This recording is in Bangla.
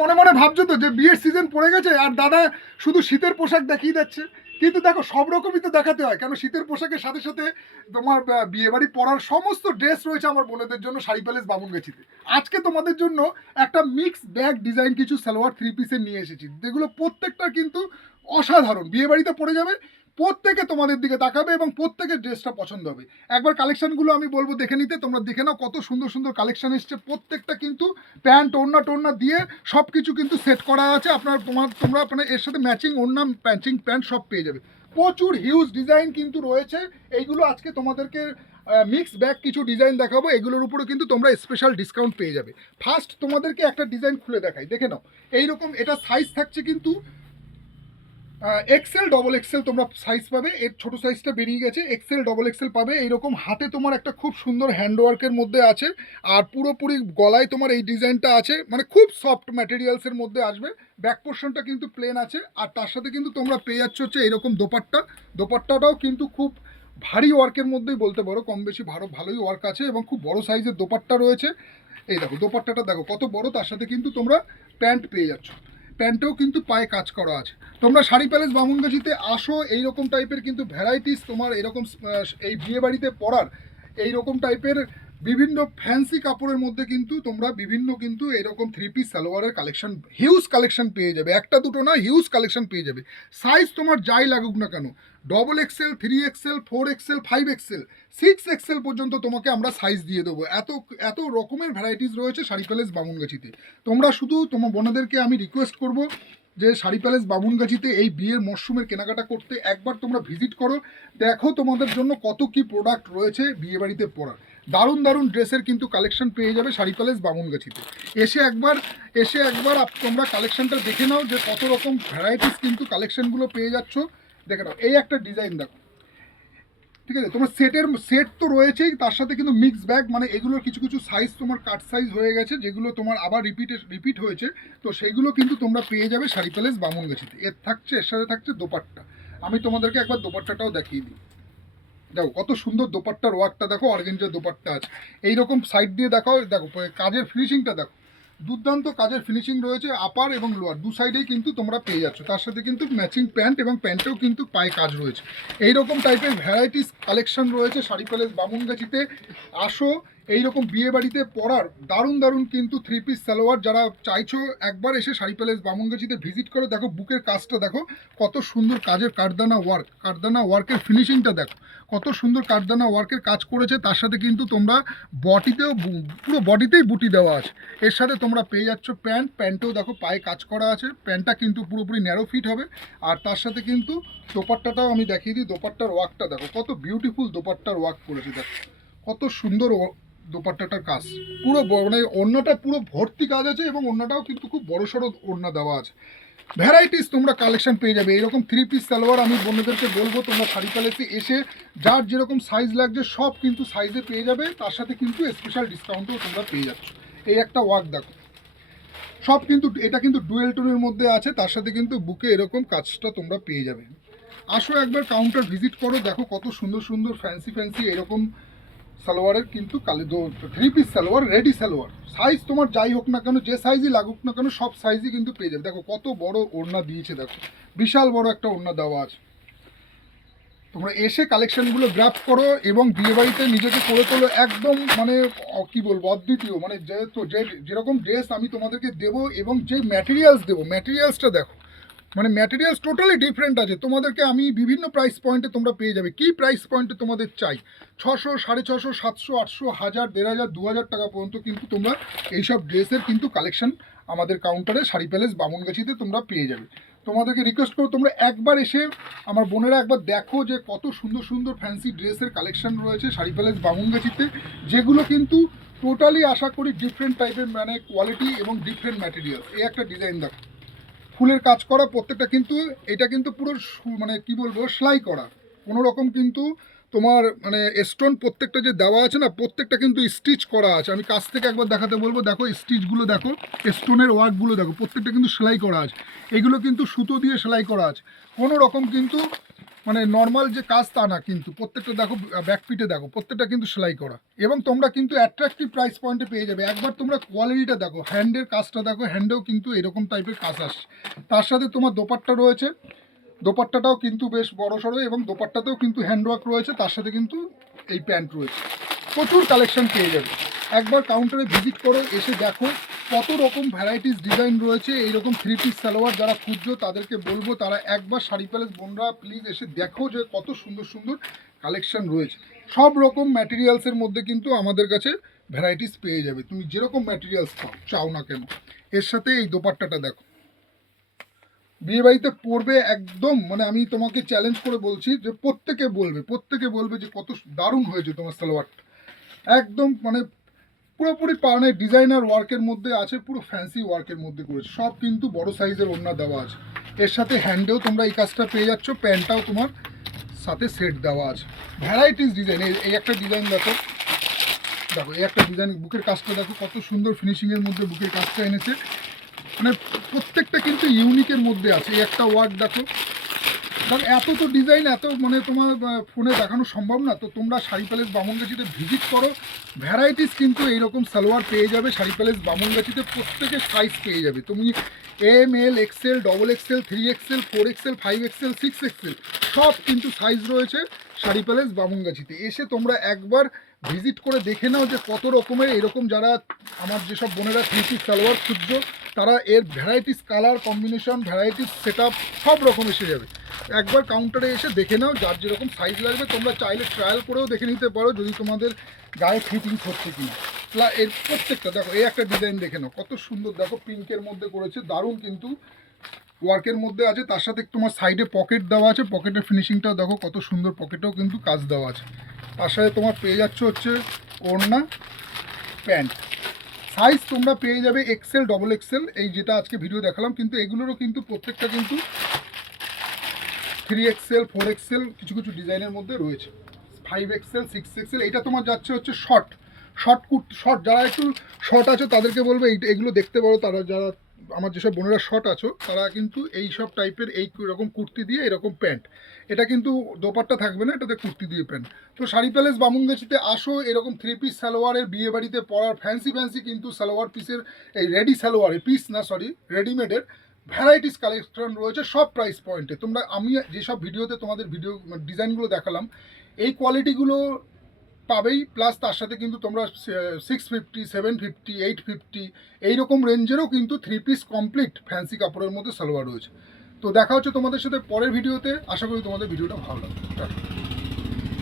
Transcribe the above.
মনে মনে ভাবছো তো যে বিয়ের সিজন পড়ে গেছে আর দাদা শুধু শীতের পোশাক দেখিয়ে যাচ্ছে, কিন্তু দেখো সব রকমই তো দেখাতে হয়, কেন শীতের পোশাকের সাথে সাথে তোমার বিয়ে বাড়ি পরার সমস্ত ড্রেস রয়েছে আমার বোনেদের জন্য শাড়ি প্যালেস বামুনগাছিতে। আজকে তোমাদের জন্য একটা মিক্স ব্যাগ ডিজাইন কিছু সালোয়ার থ্রি পিসের নিয়ে এসেছি, যেগুলো প্রত্যেকটা কিন্তু অসাধারণ, বিয়ে বাড়িতে পরে যাবে, প্রত্যেকে তোমাদের দিকে তাকাবে এবং প্রত্যেকের ড্রেসটা পছন্দ হবে। একবার কালেকশনগুলো আমি বলবো দেখে নিতে, তোমরা দেখে নাও কত সুন্দর সুন্দর কালেকশন এসছে। প্রত্যেকটা কিন্তু প্যান্ট ওড়না টোড়না দিয়ে সব কিছু কিন্তু সেট করা আছে। তোমরা মানে এর সাথে ম্যাচিং ওড়না ম্যাচিং প্যান্ট সব পেয়ে যাবে। প্রচুর হিউজ ডিজাইন কিন্তু রয়েছে। এইগুলো আজকে তোমাদেরকে মিক্স ব্যাগ কিছু ডিজাইন দেখাবো, এগুলোর উপরে কিন্তু তোমরা স্পেশাল ডিসকাউন্ট পেয়ে যাবে। ফার্স্ট তোমাদেরকে একটা ডিজাইন খুলে দেখাই, দেখে নাও। এইরকম এটা সাইজ থাকছে কিন্তু এক্সেল ডবল এক্সেল তোমরা সাইজ পাবে, এর ছোটো সাইজটা বেরিয়ে গেছে, এক্সেল ডবল এক্সেল পাবে। এইরকম হাতে তোমার একটা খুব সুন্দর হ্যান্ডওয়ার্কের মধ্যে আছে, আর পুরোপুরি গলায় তোমার এই ডিজাইনটা আছে, মানে খুব সফট ম্যাটেরিয়ালসের মধ্যে আসবে। ব্যাক পোর্শনটা কিন্তু প্লেন আছে, আর তার সাথে কিন্তু তোমরা পেয়ে যাচ্ছ হচ্ছে এইরকম দোপাট্টা। দোপাট্টাটাও কিন্তু খুব ভারী ওয়ার্কের মধ্যেই বলতে পারো, কম বেশি ভালোই ওয়ার্ক আছে এবং খুব বড় সাইজের দোপাট্টা রয়েছে। এই দেখো দোপাট্টাটা দেখো কত বড়, তার সাথে কিন্তু তোমরা প্যান্ট পেয়ে যাচ্ছ, প্যান্টেও কিন্তু পায়ে কাজ করা আছে। তোমরা শাড়ি প্যালেস বামুনগাছিতে আসো, এইরকম টাইপের কিন্তু ভ্যারাইটিস তোমার এরকম এই বিয়ে বাড়িতে পরার এইরকম টাইপের বিভিন্ন ফ্যান্সি কাপড়ের মধ্যে কিন্তু তোমরা বিভিন্ন কিন্তু এরকম থ্রি পিস সালোয়ারের কালেকশন, হিউজ কালেকশন পেয়ে যাবে। একটা দুটো না, হিউজ কালেকশন পেয়ে যাবে। সাইজ তোমার যাই লাগুক না কেন, double XL, three XL, four Excel, five Excel, six Excel পর্যন্ত তোমাকে আমরা সাইজ দিয়ে দেবো। এত এত রকমের ভ্যারাইটিস রয়েছে শাড়ি প্যালেস বামুনগাছিতে। তোমরা শুধু তোমার বোনেদেরকে আমি রিকোয়েস্ট করবো যে শাড়ি প্যালেস বামুনগাছিতে এই বিয়ের মরশুমের কেনাকাটা করতে একবার তোমরা ভিজিট করো, দেখো তোমাদের জন্য কত কি প্রোডাক্ট রয়েছে বিয়ে বাড়িতে পরার। দারুণ দারুণ ড্রেসের কিন্তু কালেকশন পেয়ে যাবে শাড়ি প্যালেস বামুনগাছিতে। এসে একবার তোমরা কালেকশনটা দেখে নাও যে কত রকম ভ্যারাইটিস কিন্তু কালেকশনগুলো পেয়ে যাচ্ছ। দেখে নাও এই একটা ডিজাইন দেখো, ঠিক আছে। তোমার সেট তো রয়েছেই, তার সাথে কিন্তু মিক্স ব্যাগ, মানে এগুলোর কিছু কিছু সাইজ তোমার কাট সাইজ হয়ে গেছে, যেগুলো তোমার আবার রিপিট হয়েছে, তো সেইগুলো কিন্তু তোমরা পেয়ে যাবে শাড়ি প্যালেস বামুনগাছিতে। এর সাথে থাকছে দোপাট্টা। আমি তোমাদেরকে একবার দোপাট্টাটাও দেখিয়ে দিই। দেখো কত সুন্দর দোপাট্টার ওয়ার্কটা দেখো, অর্গেঞ্জার দোপাট্টা আছে। এইরকম সাইড দিয়ে দেখো, দেখো কাজের ফিনিশিংটা দেখো, দুর্দান্ত কাজের ফিনিশিং রয়েছে। আপার এবং লোয়ার দু সাইডেই কিন্তু তোমরা পেয়ে যাচ্ছ, তার সাথে কিন্তু ম্যাচিং প্যান্ট এবং প্যান্টেও কিন্তু পায়ে কাজ রয়েছে। এইরকম টাইপের ভ্যারাইটিস কালেকশন রয়েছে শাড়ি প্যালেস বামুনগাছিতে। আসো, এইরকম বিয়ে বাড়িতে পরার দারুণ দারুণ কিন্তু থ্রি পিস সালোয়ার যারা চাইছো, একবার এসে শাড়ি প্যালেস বামুনগাছিতে ভিজিট করো। দেখো বুকের কাজটা দেখো কত সুন্দর কাজের কারদানা ওয়ার্কের ফিনিশিংটা দেখো কত সুন্দর কারদানা ওয়ার্কের কাজ করেছে। তার সাথে কিন্তু তোমরা পুরো বডিতেই বুটি দেওয়া আছে। এর সাথে তোমরা পেয়ে যাচ্ছ প্যান্টেও দেখো পায়ে কাজ করা আছে, প্যান্টটা কিন্তু পুরোপুরি ন্যারো ফিট হবে। আর তার সাথে কিন্তু দোপাট্টাটাও আমি দেখিয়ে দিই, দোপাট্টার ওয়ার্কটা দেখো কত বিউটিফুল দোপাট্টার ওয়ার্ক করেছে, দেখো কত সুন্দর দোপাট্টাটার কাজ। পুরো মানে ওড়নাটা পুরো ভর্তি কাজ আছে এবং ওড়নাটাও কিন্তু খুব বড়সড় ওড়না দেওয়া আছে। ভ্যারাইটিস তোমরা কালেকশন পেয়ে যাবে। এইরকম থ্রি পিস সালোয়ার আমি বোনদেরকে বলবো তোমরা শাড়ি প্যালেসে এসে যার যেরকম সাইজ লাগছে সব কিন্তু সাইজে পেয়ে যাবে, তার সাথে কিন্তু স্পেশাল ডিসকাউন্টও তোমরা পেয়ে যাচ্ছ। এই একটা ওয়ার্ক দেখো, সব কিন্তু এটা কিন্তু ডুয়েল টোনের মধ্যে আছে, তার সাথে কিন্তু বুকে এরকম কাজটা তোমরা পেয়ে যাবে। আসো একবার কাউন্টার ভিজিট করো, দেখো কত সুন্দর সুন্দর ফ্যান্সি এরকম সালোয়ারের কিন্তু three piece salwar, ready salwar. Size তোমার যাই হোক না কেন, যে সাইজই লাগুক না কেন, সব সাইজই কিন্তু পেয়ে যাবে। দেখো কত বড় ওড়না দিয়েছে, দেখো বিশাল বড় একটা ওড়না দেওয়া আছে। তোমরা এসে কালেকশনগুলো গ্র্যাব করো এবং বিয়েবাড়িতে নিজেকে করে তোলো একদম, মানে কি বলবো, অদ্বিতীয়। মানে যেরকম ড্রেস আমি তোমাদেরকে দেবো এবং যে ম্যাটেরিয়ালস দেবো, ম্যাটেরিয়ালসটা দেখো, মানে ম্যাটেরিয়ালস টোটালি ডিফারেন্ট আছে। তোমাদেরকে আমি বিভিন্ন প্রাইস পয়েন্টে তোমরা পেয়ে যাবে। কি প্রাইস পয়েন্টে তোমাদের চাই, 600, 650, 700, 800, 1000, 1500, 2000 টাকা পর্যন্ত কিন্তু তোমরা এইসব ড্রেসের কিন্তু কালেকশন আমাদের কাউন্টারে শাড়ি প্যালেস বামুনগাছিতে তোমরা পেয়ে যাবে। তোমাদেরকে রিকোয়েস্ট করো তোমরা একবার এসে আমার বোনেরা একবার দেখো যে কত সুন্দর সুন্দর ফ্যান্সি ড্রেসের কালেকশন রয়েছে শাড়ি প্যালেস বামুনগাছিতে, যেগুলো কিন্তু টোটালি আশা করি ডিফারেন্ট টাইপের, মানে কোয়ালিটি এবং ডিফারেন্ট ম্যাটেরিয়াল। এই একটা ডিজাইন দেখো, ফুলের কাজ করা প্রত্যেকটা কিন্তু, এটা কিন্তু পুরো মানে কি বলবো সেলাই করা, কোনো রকম কিন্তু তোমার মানে স্টোন প্রত্যেকটা যে দেওয়া আছে না, প্রত্যেকটা কিন্তু স্টিচ করা আছে। আমি কাছ থেকে একবার দেখাতে বলবো, দেখো স্টিচগুলো দেখো, স্টোনের ওয়ার্কগুলো দেখো, প্রত্যেকটা কিন্তু সেলাই করা আছে। এগুলো কিন্তু সুতো দিয়ে সেলাই করা আছে, কোনো রকম কিন্তু মানে নর্মাল যে কাজ তা না, কিন্তু প্রত্যেকটা দেখো ব্যাক পিটে দেখো প্রত্যেকটা কিন্তু সেলাই করা, এবং তোমরা কিন্তু অ্যাট্রাকটিভ প্রাইস পয়েন্টে পেয়ে যাবে। একবার তোমরা কোয়ালিটিটা দেখো, হ্যান্ডের কাজটা দেখো, হ্যান্ডেও কিন্তু এরকম টাইপের কাজ আসছে। তার সাথে তোমার দোপাট্টা রয়েছে, দোপাট্টাটাও কিন্তু বেশ বড় সড়ো, এবং দোপাট্টাতেও কিন্তু হ্যান্ডওয়ার্ক রয়েছে, তার সাথে কিন্তু এই প্যান্ট রয়েছে। প্রচুর কালেকশন পেয়ে যাবে। একবার কাউন্টারে ভিজিট করো, এসে দেখো কত রকম ভ্যারাইটিস ডিজাইন রয়েছে। এইরকম 3 পিস সালোয়ার যারা খুঁজছো তাদেরকে বলবো তারা একবার শাড়ি প্যালেস বোনরা প্লিজ এসে দেখো যে কত সুন্দর সুন্দর কালেকশন রয়েছে। সব রকম ম্যাটেরিয়ালসের মধ্যে কিন্তু আমাদের কাছে ভ্যারাইটিস পেয়ে যাবে, তুমি যেরকম ম্যাটেরিয়ালস চাও না কেন। এর সাথে এই দোপাট্টাটা দেখো, বিয়েবাড়িতে পরবে একদম, মানে আমি তোমাকে চ্যালেঞ্জ করে বলছি যে প্রত্যেকে বলবে যে কত দারুণ হয়েছে তোমার সালোয়ারটা। একদম মানে পুরোপুরি পাওনে ডিজাইনার ওয়ার্কের মধ্যে আছে, পুরো ফ্যান্সি ওয়ার্কের মধ্যে করেছে। সব কিন্তু বড় সাইজের ওড়না দেওয়া আছে, এর সাথে হ্যান্ডেও তোমরা এই কাজটা পেয়ে যাচ্ছ, প্যান্টটাও তোমার সাথে সেট দেওয়া আছে। ভ্যারাইটিস ডিজাইন, এই একটা ডিজাইন দেখো, এই একটা ডিজাইন, বুকের কাজটা দেখো কত সুন্দর ফিনিশিংয়ের মধ্যে বুকের কাজটা এনেছে। মানে প্রত্যেকটা কিন্তু ইউনিকের মধ্যে আছে। এই একটা ওয়ার্ক দেখো, এত তো ডিজাইন, এত মানে তোমার ফোনে দেখানো সম্ভব না। তো তোমরা শাড়ি প্যালেস বামনগাছিতে ভিজিট করো, ভ্যারাইটিস কিন্তু এইরকম সালোয়ার পেয়ে যাবে শাড়ি প্যালেস বামনগাছিতে। প্রত্যেকের সাইজ পেয়ে যাবে তুমি, M L XL, double XL, 3XL, 4XL, 5XL, 6XL, সব কিন্তু সাইজ রয়েছে শাড়ি প্যালেস বামনগাছিতে। এসে তোমরা একবার ভিজিট করে দেখে নাও যে কত রকমের এরকম, যারা আমার যেসব বোনেরা 3 পিস সালোয়ার খুঁজছো তারা এর varieties colour combination, varieties set up সব রকম এসে যাবে। একবার কাউন্টারে এসে দেখে নাও, যার যেরকম সাইজ লাগবে তোমরা চাইলে ট্রায়াল করেও দেখে নিতে পারো যদি তোমাদের গায়ে ফিটিংস হচ্ছে কিনা। এর প্রত্যেকটা দেখো, এই একটা ডিজাইন দেখে নাও কত সুন্দর, দেখো পিঙ্কের মধ্যে করেছে, দারুণ কিন্তু ওয়ার্কের মধ্যে আছে। তার সাথে তোমার সাইডে পকেট দেওয়া আছে, পকেটের ফিনিশিংটাও দেখো কত সুন্দর, পকেটেও কিন্তু কাজ দেওয়া আছে। তার সাথে তোমার পেয়ে যাচ্ছে হচ্ছে ওড়না, প্যান্ট। সাইজ তোমরা পেয়ে যাবে এক্সেল, ডবল এক্সেল, এই যেটা আজকে ভিডিও দেখালাম, কিন্তু এগুলোরও কিন্তু প্রত্যেকটা কিন্তু 3XL, 4XL, কিছু কিছু ডিজাইনের মধ্যে রয়েছে, 5XL, 6XL। এইটা তোমার যাচ্ছে হচ্ছে শর্ট, যারা একটু শর্ট আছো তাদেরকে বলবে এগুলো দেখতে পারো। তারা যারা আমার যেসব বোনেরা শর্ট আছো তারা কিন্তু এই সব টাইপের এই রকম কুর্তি দিয়ে এরকম প্যান্ট, এটা কিন্তু দোপাট্টা থাকবে না, এটাতে কুর্তি দিয়ে প্যান্ট। তো শাড়ি প্যালেস বামুনগাছিতে আসো, এরকম 3 পিস সালোয়ারের বিয়ে বাড়িতে পরার ফ্যান্সি কিন্তু সালোয়ার পিসের, এই রেডি সালোয়ারের পিস না সরি রেডিমেডের ভ্যারাইটিস কালেকশন রয়েছে সব প্রাইস পয়েন্টে। তোমরা আমি যেসব ভিডিওতে তোমাদের ডিজাইনগুলো দেখালাম এই কোয়ালিটিগুলো পাবেই, প্লাস তার সাথে কিন্তু তোমরা 650, 750, 850 এইরকম রেঞ্জেরও কিন্তু 3 পিস কমপ্লিট ফ্যান্সি কাপড়ের মধ্যে সালোয়ার রয়েছে। তো দেখা হচ্ছে তোমাদের সাথে পরের ভিডিওতে, আশা করি তোমাদের ভিডিওটা ভালো লাগবে।